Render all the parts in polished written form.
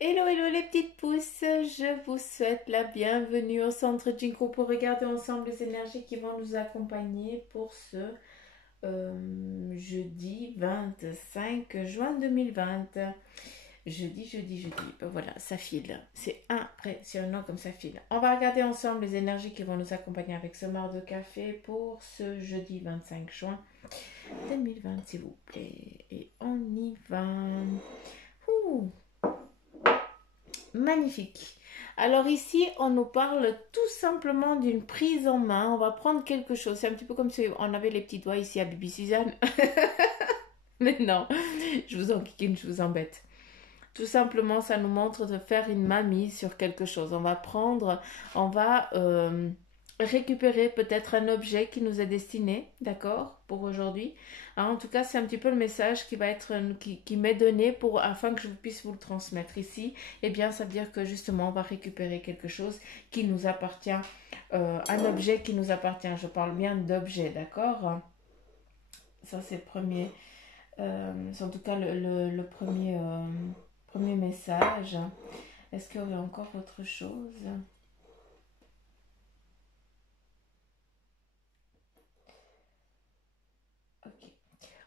Hello, hello les petites pousses, je vous souhaite la bienvenue au centre Jinko pour regarder ensemble les énergies qui vont nous accompagner pour ce jeudi 25 juin 2020. Jeudi. Ben voilà, ça file. C'est impressionnant comme ça file. On va regarder ensemble les énergies qui vont nous accompagner avec ce marc de café pour ce jeudi 25 juin 2020, s'il vous plaît. Et on y va. Ouh. Magnifique. Alors ici, on nous parle tout simplement d'une prise en main. On va prendre quelque chose. C'est un petit peu comme si on avait les petits doigts ici à Bibi Suzanne. Mais non, je vous en kikine, je vous embête. Tout simplement, ça nous montre de faire une mamie sur quelque chose. On va récupérer peut-être un objet qui nous est destiné, d'accord, pour aujourd'hui. En tout cas, c'est un petit peu le message qui va être, qui m'est donné pour, afin que je puisse vous le transmettre ici. Eh bien, ça veut dire que justement, on va récupérer quelque chose qui nous appartient, un objet qui nous appartient. Je parle bien d'objet, d'accord. Ça, c'est le premier, c'est en tout cas le premier, premier message. Est-ce qu'il y aurait encore autre chose? Ok.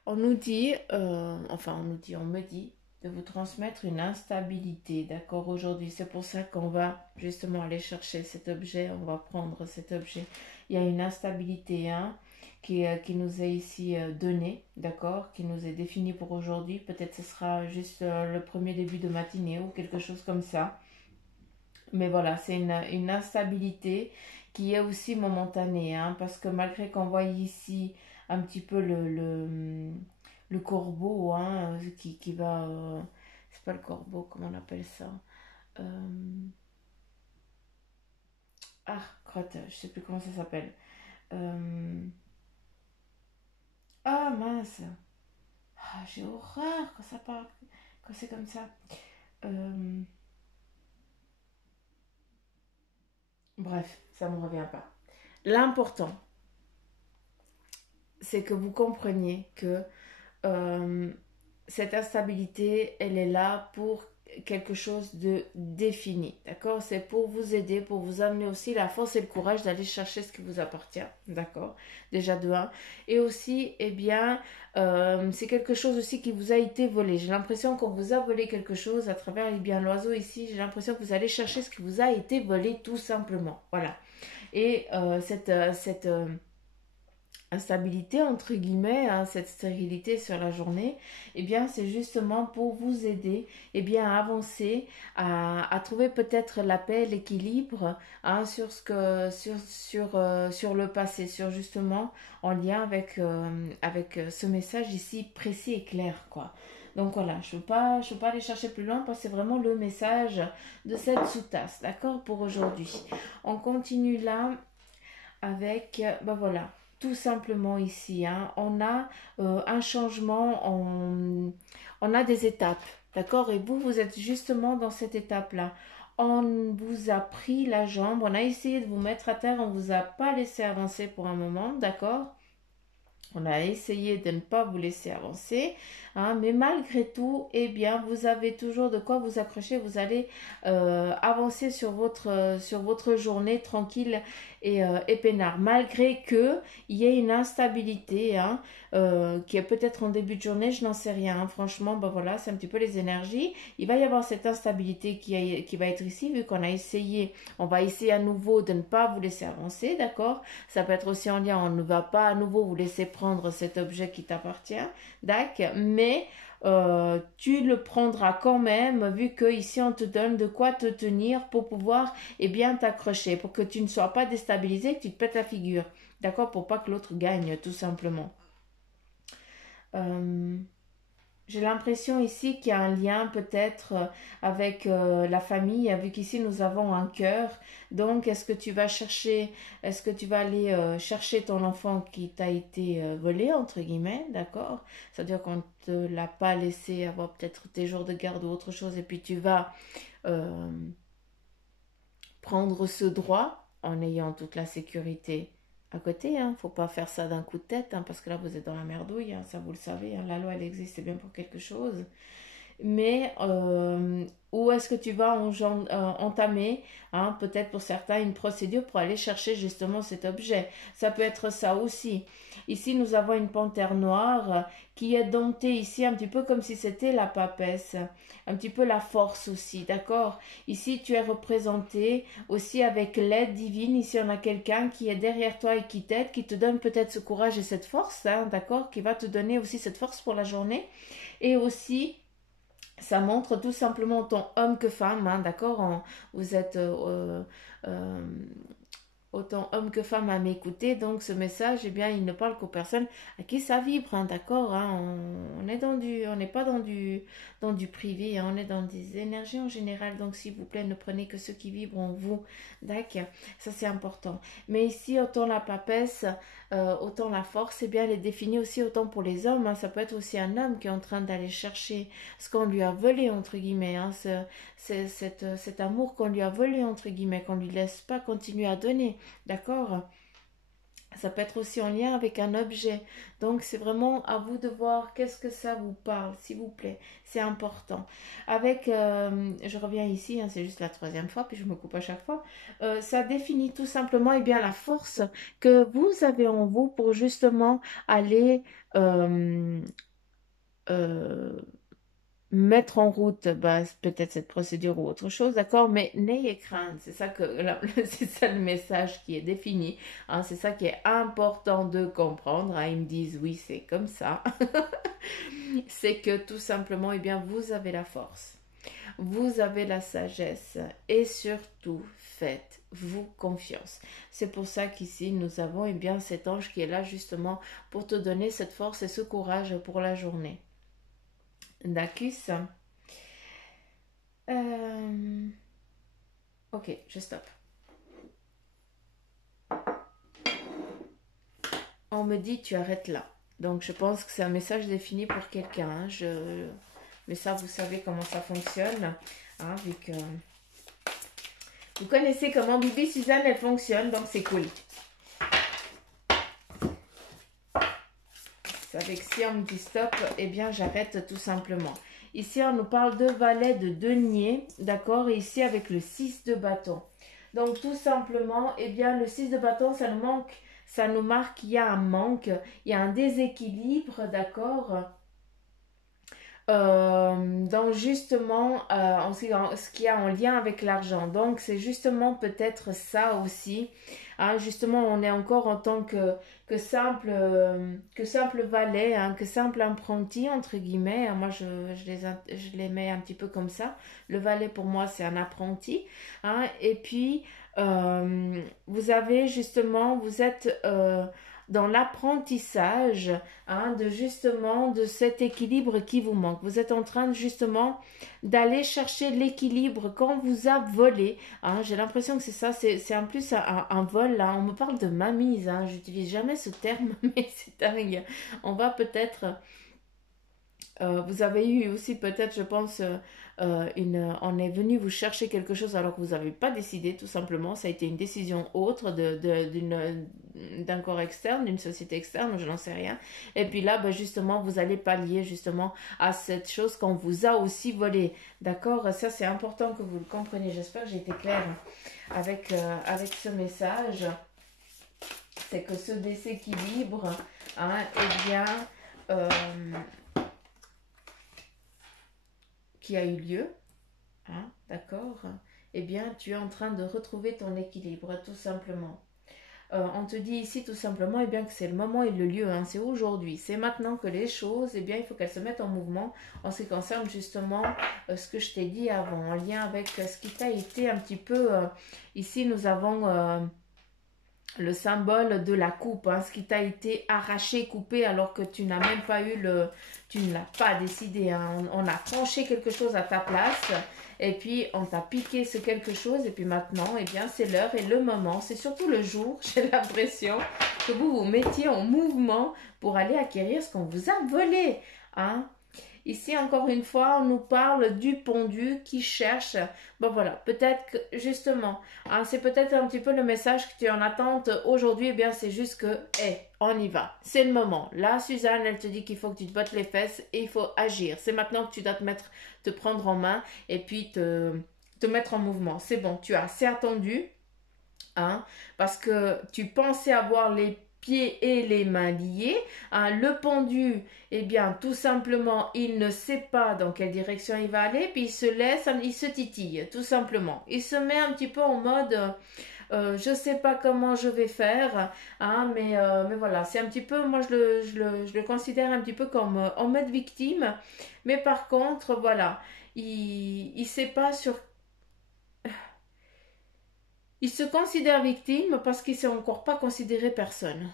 On nous dit, on me dit de vous transmettre une instabilité, d'accord, aujourd'hui. C'est pour ça qu'on va justement aller chercher cet objet, on va prendre cet objet. Il y a une instabilité, hein, qui nous est ici donnée, d'accord, qui nous est définie pour aujourd'hui. Peut-être ce sera juste le premier début de matinée ou quelque chose comme ça. Mais voilà, c'est une instabilité qui est aussi momentanée, hein, parce que malgré qu'on voit ici un petit peu le corbeau, hein, qui va... c'est pas le corbeau, comment on appelle ça? Euh, crotte, je sais plus comment ça s'appelle. Euh, mince. J'ai horreur quand ça parle, quand c'est comme ça. Euh, bref, ça me revient pas. L'important, c'est que vous compreniez que euh, cette instabilité, elle est là pour quelque chose de défini, d'accord? C'est pour vous aider, pour vous amener aussi la force et le courage d'aller chercher ce qui vous appartient, d'accord? Déjà de un. Et aussi, eh bien, c'est quelque chose aussi qui vous a été volé. J'ai l'impression qu'on vous a volé quelque chose à travers, eh bien, l'oiseau ici. J'ai l'impression que vous allez chercher ce qui vous a été volé tout simplement, voilà. Et cette instabilité entre guillemets, hein, cette stérilité sur la journée, eh bien c'est justement pour vous aider eh bien à avancer, à trouver peut-être la paix, l'équilibre, hein, sur ce que sur le passé, sur justement en lien avec ce message ici précis et clair, quoi. Donc voilà, je veux pas aller chercher plus loin parce que c'est vraiment le message de cette sous-tasse, d'accord, pour aujourd'hui. On continue là avec, ben voilà, tout simplement ici, hein, on a un changement, on a des étapes, d'accord? Et vous, vous êtes justement dans cette étape-là. On vous a pris la jambe, on a essayé de vous mettre à terre, on vous a pas laissé avancer pour un moment, d'accord? On a essayé de ne pas vous laisser avancer, hein, mais malgré tout, eh bien, vous avez toujours de quoi vous accrocher. Vous allez avancer sur votre journée tranquille et peinard, malgré que il y ait une instabilité, hein, qui est peut-être en début de journée, je n'en sais rien. Hein, franchement, ben voilà, c'est un petit peu les énergies. Il va y avoir cette instabilité qui va être ici, vu qu'on a essayé. On va essayer à nouveau de ne pas vous laisser avancer, d'accord? Ça peut être aussi en lien, on ne va pas à nouveau vous laisser prendre cet objet qui t'appartient, d'accord, mais tu le prendras quand même, vu que ici on te donne de quoi te tenir pour pouvoir bien t'accrocher, pour que tu ne sois pas déstabilisé, que tu te pètes la figure, d'accord, pour pas que l'autre gagne, tout simplement. Euh, j'ai l'impression ici qu'il y a un lien peut-être avec la famille, vu qu'ici nous avons un cœur. Donc, est-ce que tu vas aller chercher ton enfant qui t'a été volé, entre guillemets, d'accord? C'est-à-dire qu'on ne te l'a pas laissé avoir peut-être tes jours de garde ou autre chose, et puis tu vas euh, prendre ce droit en ayant toute la sécurité à côté, hein. Faut pas faire ça d'un coup de tête, hein, parce que là vous êtes dans la merdouille, hein, ça vous le savez, hein. La loi elle existe, c'est bien pour quelque chose. mais où est-ce que tu vas entamer, hein, peut-être pour certains, une procédure pour aller chercher justement cet objet. Ça peut être ça aussi. Ici, nous avons une panthère noire qui est domptée ici un petit peu comme si c'était la papesse, un petit peu la force aussi, d'accord? Ici, tu es représenté aussi avec l'aide divine. Ici, on a quelqu'un qui est derrière toi et qui t'aide, qui te donne peut-être ce courage et cette force, hein, d'accord? Qui va te donner aussi cette force pour la journée. Et aussi, ça montre tout simplement tant homme que femme, hein, d'accord? Vous êtes euh, autant homme que femme à m'écouter. Donc ce message, eh bien, il ne parle qu'aux personnes à qui ça vibre, hein, d'accord, hein, on est on n'est pas dans du privé, hein, on est dans des énergies en général. Donc s'il vous plaît, ne prenez que ceux qui vibrent en vous, d'accord. Ça c'est important. Mais ici, autant la papesse, autant la force, eh bien, elle est définie aussi autant pour les hommes, hein. Ça peut être aussi un homme qui est en train d'aller chercher ce qu'on lui a volé entre guillemets, hein, cet amour qu'on lui a volé entre guillemets, qu'on lui laisse pas continuer à donner. D'accord? Ça peut être aussi en lien avec un objet. Donc, c'est vraiment à vous de voir qu'est-ce que ça vous parle, s'il vous plaît. C'est important. Avec, je reviens ici, hein, c'est juste la troisième fois, puis je me coupe à chaque fois. Ça définit tout simplement eh bien, la force que vous avez en vous pour justement aller euh, euh, mettre en route bah, peut-être cette procédure ou autre chose, d'accord, mais n'ayez crainte, c'est ça que c'est ça le message qui est défini, hein, c'est ça qui est important de comprendre, hein. Ils me disent oui c'est comme ça. C'est que tout simplement eh bien vous avez la force, vous avez la sagesse et surtout faites-vous confiance. C'est pour ça qu'ici nous avons eh bien cet ange qui est là justement pour te donner cette force et ce courage pour la journée. D'accord. Ok, je stoppe. On me dit tu arrêtes là. Donc je pense que c'est un message défini pour quelqu'un, hein. Mais ça, vous savez comment ça fonctionne, hein, vu que vous connaissez comment Bibi Suzanne elle fonctionne, donc c'est cool. C'est avec si on me dit stop, eh bien j'arrête tout simplement. Ici on nous parle de valet de denier, d'accord, et ici avec le 6 de bâton. Donc tout simplement, eh bien le 6 de bâton, ça nous marque qu'il y a un manque, il y a un déséquilibre, d'accord, donc justement, ce qui a en lien avec l'argent. Donc c'est justement peut-être ça aussi, hein. Justement, on est encore en tant que simple valet, hein, que simple apprenti, entre guillemets. Moi, je les mets un petit peu comme ça. Le valet, pour moi, c'est un apprenti, hein. Et puis, vous avez justement, vous êtes dans l'apprentissage, hein, de justement de cet équilibre qui vous manque. Vous êtes en train justement d'aller chercher l'équilibre qu'on vous a volé, hein. J'ai l'impression que c'est ça, c'est en plus un vol là. On me parle de mamise, hein. J'utilise jamais ce terme, mais c'est dingue. On va peut-être vous avez eu aussi peut-être, je pense, on est venu vous chercher quelque chose alors que vous n'avez pas décidé, tout simplement. Ça a été une décision autre d'un corps externe, d'une société externe, je n'en sais rien. Et puis là, ben justement, vous allez pallier justement à cette chose qu'on vous a aussi volée. D'accord? Ça, c'est important que vous le compreniez. J'espère que j'ai été claire avec ce message. C'est que ce déséquilibre, hein, eh bien... qui a eu lieu, hein, d'accord, eh bien, tu es en train de retrouver ton équilibre, tout simplement. On te dit ici tout simplement eh bien, que c'est le moment et le lieu, hein, c'est aujourd'hui, c'est maintenant que les choses, eh bien, il faut qu'elles se mettent en mouvement en ce qui concerne justement ce que je t'ai dit avant, en lien avec ce qui t'a été un petit peu, ici nous avons le symbole de la coupe, hein, ce qui t'a été arraché, coupé, alors que tu n'as même pas eu tu ne l'as pas décidé, hein. On a tranché quelque chose à ta place, et puis on t'a piqué ce quelque chose, et puis maintenant, eh bien, c'est l'heure et le moment, c'est surtout le jour, j'ai l'impression, que vous vous mettiez en mouvement pour aller acquérir ce qu'on vous a volé, hein. Ici, encore une fois, on nous parle du pendu qui cherche. Bon, voilà, peut-être que, justement, hein, c'est peut-être un petit peu le message que tu es en attente aujourd'hui. Eh bien, c'est juste que, on y va. C'est le moment. Là, Suzanne, elle te dit qu'il faut que tu te bottes les fesses et il faut agir. C'est maintenant que tu dois te prendre en main et puis te mettre en mouvement. C'est bon, tu as assez attendu. Hein, parce que tu pensais avoir les pieds et les mains liés. Hein, le pendu, eh bien, tout simplement, il ne sait pas dans quelle direction il va aller, puis il se laisse, il se titille, tout simplement. Il se met un petit peu en mode, je sais pas comment je vais faire, hein, mais voilà, c'est un petit peu, moi je le considère un petit peu comme en mode victime, mais par contre, voilà, il sait pas sur il se considère victime parce qu'il ne s'est encore pas considéré personne,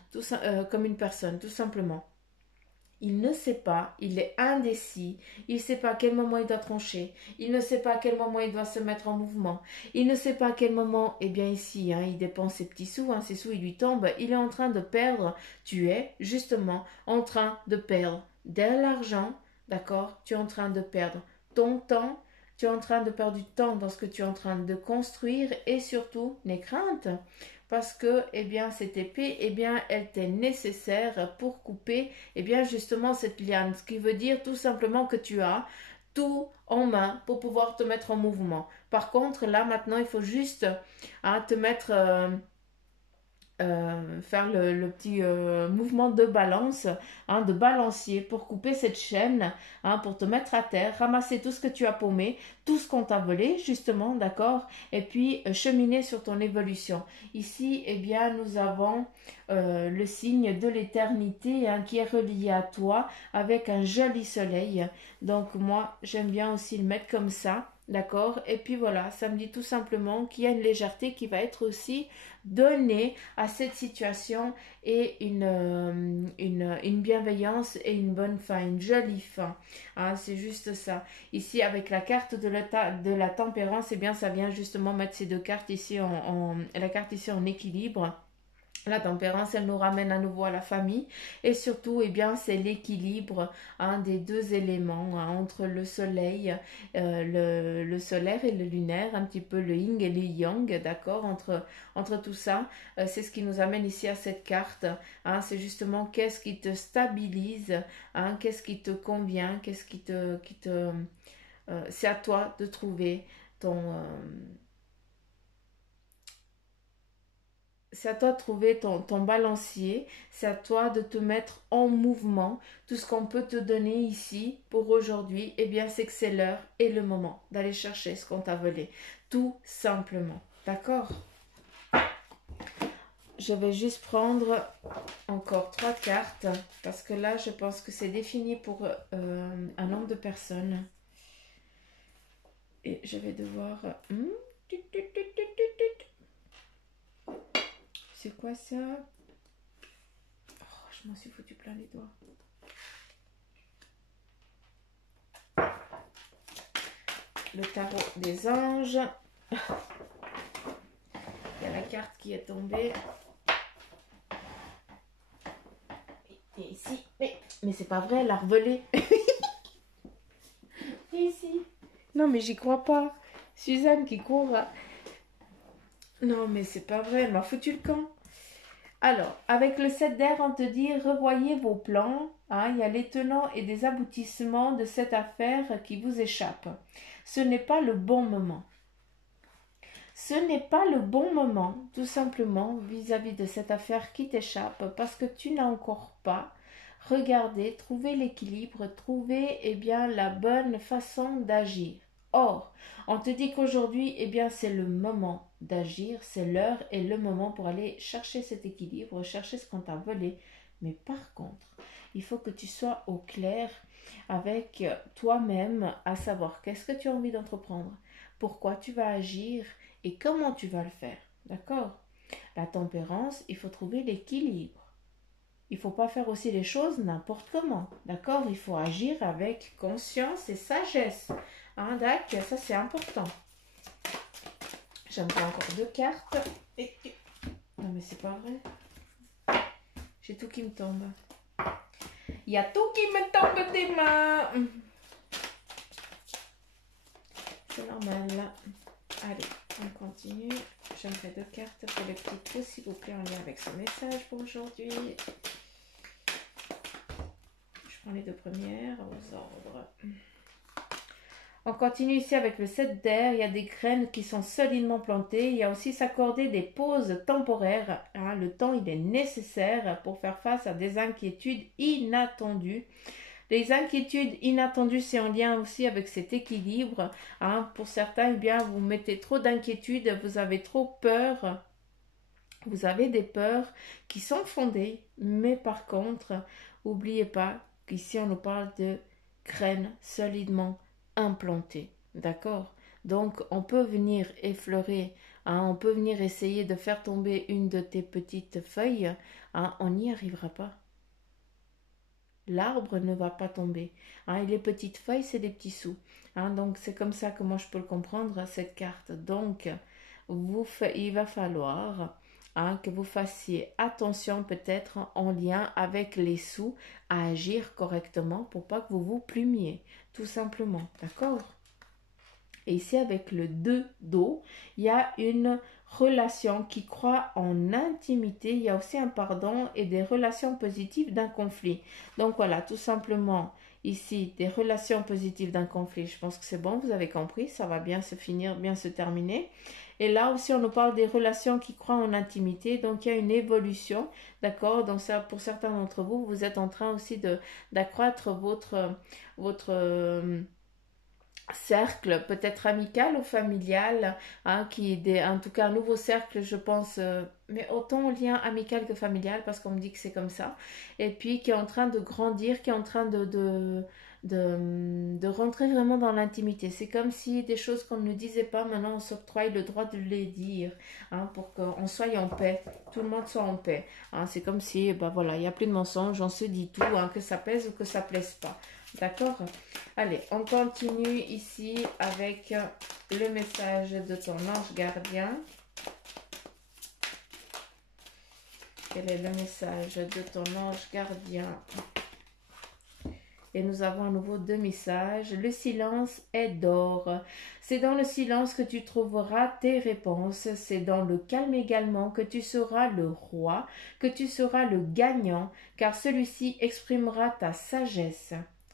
comme une personne, tout simplement. Il ne sait pas, il est indécis, il ne sait pas à quel moment il doit trancher, il ne sait pas à quel moment il doit se mettre en mouvement, il ne sait pas à quel moment, eh bien ici, hein, il dépense ses petits sous, hein, ses sous ils lui tombent, il est en train de perdre, tu es justement en train de perdre de l'argent, d'accord, tu es en train de perdre ton temps, tu es en train de perdre du temps dans ce que tu es en train de construire et surtout, n'aie crainte parce que eh bien cette épée eh bien elle t'est nécessaire pour couper eh bien justement cette liane, ce qui veut dire tout simplement que tu as tout en main pour pouvoir te mettre en mouvement. Par contre là maintenant il faut juste hein, te mettre faire le petit mouvement de balance, hein, de balancier pour couper cette chaîne, hein, pour te mettre à terre, ramasser tout ce que tu as paumé, tout ce qu'on t'a volé, justement, d'accord, et puis cheminer sur ton évolution. Ici, eh bien, nous avons le signe de l'éternité hein, qui est relié à toi avec un joli soleil. Donc moi, j'aime bien aussi le mettre comme ça. D'accord. Et puis voilà, ça me dit tout simplement qu'il y a une légèreté qui va être aussi donnée à cette situation et une bienveillance et une bonne fin, une jolie fin. Hein, c'est juste ça. Ici, avec la carte de la tempérance, eh bien, ça vient justement mettre ces deux cartes ici la carte ici en équilibre. La tempérance, elle nous ramène à nouveau à la famille et surtout, eh bien, c'est l'équilibre hein, des deux éléments hein, entre le soleil, le solaire et le lunaire, un petit peu le yin et le yang, d'accord, entre tout ça. C'est ce qui nous amène ici à cette carte. Hein, c'est justement qu'est-ce qui te stabilise, hein, qu'est-ce qui te convient, qu'est-ce c'est à toi de trouver c'est à toi de trouver ton balancier, c'est à toi de te mettre en mouvement. Tout ce qu'on peut te donner ici pour aujourd'hui, eh bien c'est que c'est l'heure et le moment d'aller chercher ce qu'on t'a volé. Tout simplement. D'accord? Je vais juste prendre encore 3 cartes parce que là je pense que c'est défini pour un nombre de personnes. Et je vais devoir... C'est quoi ça? Oh, je m'en suis foutu plein les doigts. Le tarot des anges. Il y a la carte qui est tombée. Et ici. Mais c'est pas vrai, elle a revolé. Et ici. Non, mais j'y crois pas. Suzanne qui court. Non, mais c'est pas vrai, elle m'a foutu le camp. Alors, avec le 7 d'air, on te dit revoyez vos plans. Hein, il y a les tenants et des aboutissements de cette affaire qui vous échappe. Ce n'est pas le bon moment. Ce n'est pas le bon moment, tout simplement, vis-à-vis de cette affaire qui t'échappe, parce que tu n'as encore pas regardé, trouvé l'équilibre, trouvé eh bien, la bonne façon d'agir. Or, on te dit qu'aujourd'hui, eh bien, c'est le moment d'agir, c'est l'heure et le moment pour aller chercher cet équilibre, chercher ce qu'on t'a volé. Mais par contre, il faut que tu sois au clair avec toi-même, à savoir qu'est-ce que tu as envie d'entreprendre, pourquoi tu vas agir et comment tu vas le faire. D'accord? La tempérance, il faut trouver l'équilibre. Il ne faut pas faire aussi les choses n'importe comment. D'accord? Il faut agir avec conscience et sagesse. Hein, d'accord? Ça, c'est important. J'aime pas encore 2 cartes. Non, mais c'est pas vrai. J'ai tout qui me tombe. Il y a tout qui me tombe des mains. Allez, on continue. J'aimerais 2 cartes pour les petits trous, s'il vous plaît, en lien avec ce message pour aujourd'hui. Je prends les 2 premières aux ordres. On continue ici avec le 7 d'air. Il y a des graines qui sont solidement plantées. Il y a aussi s'accorder des pauses temporaires. Hein. Le temps, il est nécessaire pour faire face à des inquiétudes inattendues. Les inquiétudes inattendues, c'est en lien aussi avec cet équilibre. Hein. Pour certains, eh bien, vous mettez trop d'inquiétudes, vous avez trop peur. Vous avez des peurs qui sont fondées. Mais par contre, n'oubliez pas qu'ici, on nous parle de graines solidement implanté, d'accord? Donc on peut venir effleurer, hein, on peut venir essayer de faire tomber une de tes petites feuilles, hein, on n'y arrivera pas. L'arbre ne va pas tomber, hein, et les petites feuilles c'est des petits sous, hein, donc c'est comme ça que moi je peux le comprendre cette carte. Donc il va falloir, hein, que vous fassiez attention peut-être en lien avec les sous à agir correctement pour pas que vous vous plumiez, tout simplement, d'accord? Et ici avec le 2 d'eau, il y a une relation qui croit en intimité, il y a aussi un pardon et des relations positives d'un conflit. Donc voilà, tout simplement ici des relations positives d'un conflit. Je pense que c'est bon, vous avez compris, ça va bien se finir, bien se terminer. Et là aussi, on nous parle des relations qui croient en intimité. Donc, il y a une évolution, d'accord? Donc, ça, pour certains d'entre vous, vous êtes en train aussi d'accroître votre cercle, peut-être amical ou familial, hein, en tout cas un nouveau cercle, je pense, mais autant en lien amical que familial, parce qu'on me dit que c'est comme ça. Et puis, qui est en train de grandir, qui est en train de rentrer vraiment dans l'intimité. C'est comme si des choses qu'on ne disait pas, maintenant on s'octroie le droit de les dire, hein, pour qu'on soit en paix, tout le monde soit en paix. Hein. C'est comme si, ben voilà, il n'y a plus de mensonges, on se dit tout, hein, que ça plaise ou que ça plaise pas. D'accord? Allez, on continue ici avec le message de ton ange gardien. Quel est le message de ton ange gardien? Et nous avons à nouveau 2 messages. Le silence est d'or. C'est dans le silence que tu trouveras tes réponses. C'est dans le calme également que tu seras le roi, que tu seras le gagnant, car celui-ci exprimera ta sagesse.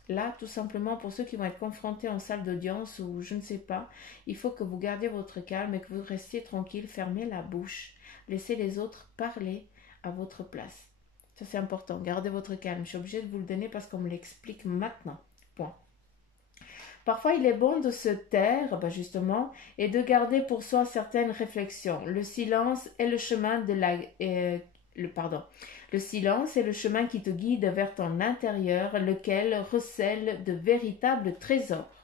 Là, tout simplement, pour ceux qui vont être confrontés en salle d'audience ou je ne sais pas, il faut que vous gardiez votre calme et que vous restiez tranquille, fermez la bouche. Laissez les autres parler à votre place. Ça, c'est important. Gardez votre calme. Je suis obligée de vous le donner parce qu'on me l'explique maintenant. Point. Parfois, il est bon de se taire, justement, et de garder pour soi certaines réflexions. Le silence est le chemin de la... Le silence est le chemin qui te guide vers ton intérieur, lequel recèle de véritables trésors.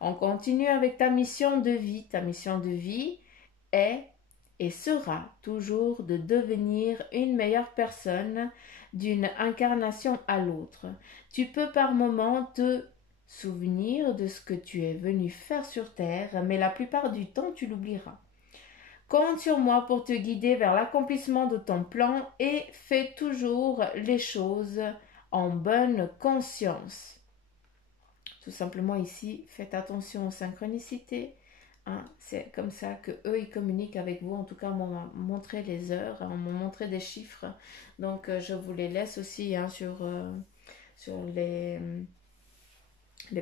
On continue avec ta mission de vie. Ta mission de vie est et sera toujours de devenir une meilleure personne d'une incarnation à l'autre. Tu peux par moments te souvenir de ce que tu es venu faire sur Terre, mais la plupart du temps tu l'oublieras. Compte sur moi pour te guider vers l'accomplissement de ton plan et fais toujours les choses en bonne conscience. Tout simplement ici, faites attention aux synchronicités. Hein, c'est comme ça que eux ils communiquent avec vous. En tout cas, on m'a montré les heures, on m'a montré des chiffres. Donc, je vous les laisse aussi, hein, sur les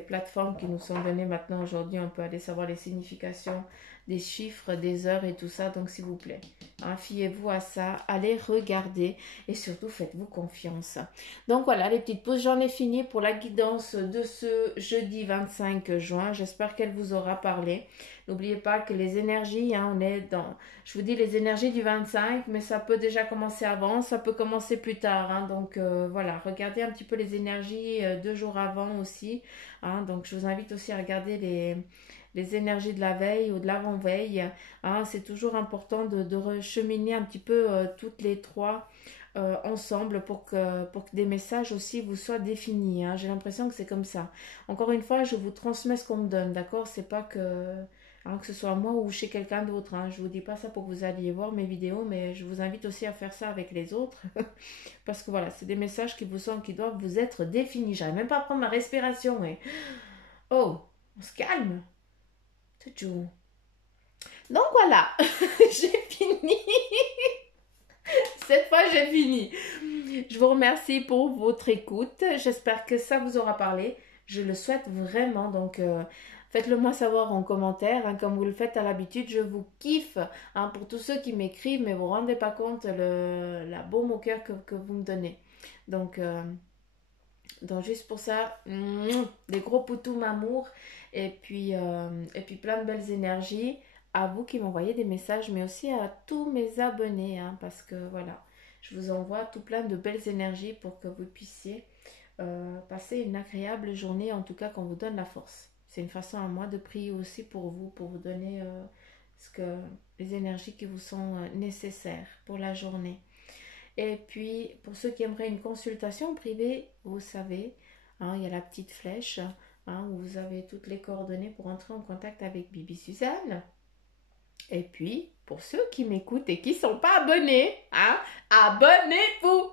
plateformes qui nous sont données maintenant aujourd'hui. On peut aller savoir les significations des chiffres, des heures et tout ça. Donc, s'il vous plaît, hein, fiez-vous à ça. Allez regarder et surtout, faites-vous confiance. Donc, voilà, les petites pauses. J'en ai fini pour la guidance de ce jeudi 25 juin. J'espère qu'elle vous aura parlé. N'oubliez pas que les énergies, hein, on est dans... Je vous dis les énergies du 25, mais ça peut déjà commencer avant, ça peut commencer plus tard. Hein, donc, voilà, regardez un petit peu les énergies 2 jours avant aussi. Hein, donc, je vous invite aussi à regarder les énergies de la veille ou de l'avant-veille. Hein, c'est toujours important de recheminer un petit peu toutes les 3 ensemble pour que des messages aussi vous soient définis. Hein. J'ai l'impression que c'est comme ça. Encore une fois, je vous transmets ce qu'on me donne, d'accord? C'est pas que ce soit moi ou chez quelqu'un d'autre. Hein. Je ne vous dis pas ça pour que vous alliez voir mes vidéos, mais je vous invite aussi à faire ça avec les autres. Parce que voilà, c'est des messages qui doivent vous être définis. J'arrive même pas à prendre ma respiration. Oh, on se calme. Toujours. Donc voilà, j'ai fini. Cette fois, j'ai fini. Je vous remercie pour votre écoute. J'espère que ça vous aura parlé. Je le souhaite vraiment. Donc, faites-le moi savoir en commentaire. Hein, comme vous le faites à l'habitude, je vous kiffe. Hein, pour tous ceux qui m'écrivent, mais vous ne vous rendez pas compte la baume au cœur que vous me donnez. Donc, juste pour ça, des gros poutous m'amour. Et puis plein de belles énergies à vous qui m'envoyez des messages, mais aussi à tous mes abonnés, hein, parce que voilà, je vous envoie tout plein de belles énergies pour que vous puissiez passer une agréable journée, en tout cas qu'on vous donne la force. C'est une façon à moi de prier aussi pour vous donner les énergies qui vous sont nécessaires pour la journée. Et puis, pour ceux qui aimeraient une consultation privée, vous savez, hein, il y a la petite flèche, hein, où vous avez toutes les coordonnées pour entrer en contact avec Bibi Suzanne. Et puis, pour ceux qui m'écoutent et qui ne sont pas abonnés, hein, abonnez-vous.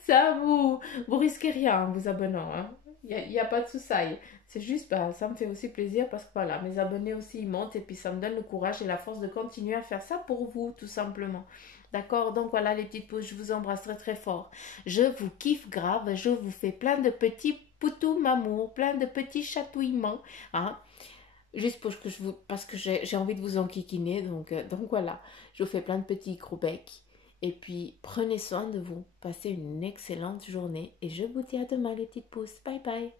Ça, vous risquez rien en vous abonnant. Hein. Il n'y a pas de soucis. C'est juste, bah, ça me fait aussi plaisir parce que voilà, mes abonnés aussi, ils montent et puis ça me donne le courage et la force de continuer à faire ça pour vous, tout simplement. D'accord? Donc voilà les petites pauses, je vous embrasse très très fort. Je vous kiffe grave, je vous fais plein de petits poutous mamour, plein de petits chatouillements. Hein? Juste pour que parce que j'ai envie de vous enquiquiner, donc voilà, je vous fais plein de petits gros becs. Et puis, prenez soin de vous, passez une excellente journée et je vous dis à demain les petites pousses. Bye bye.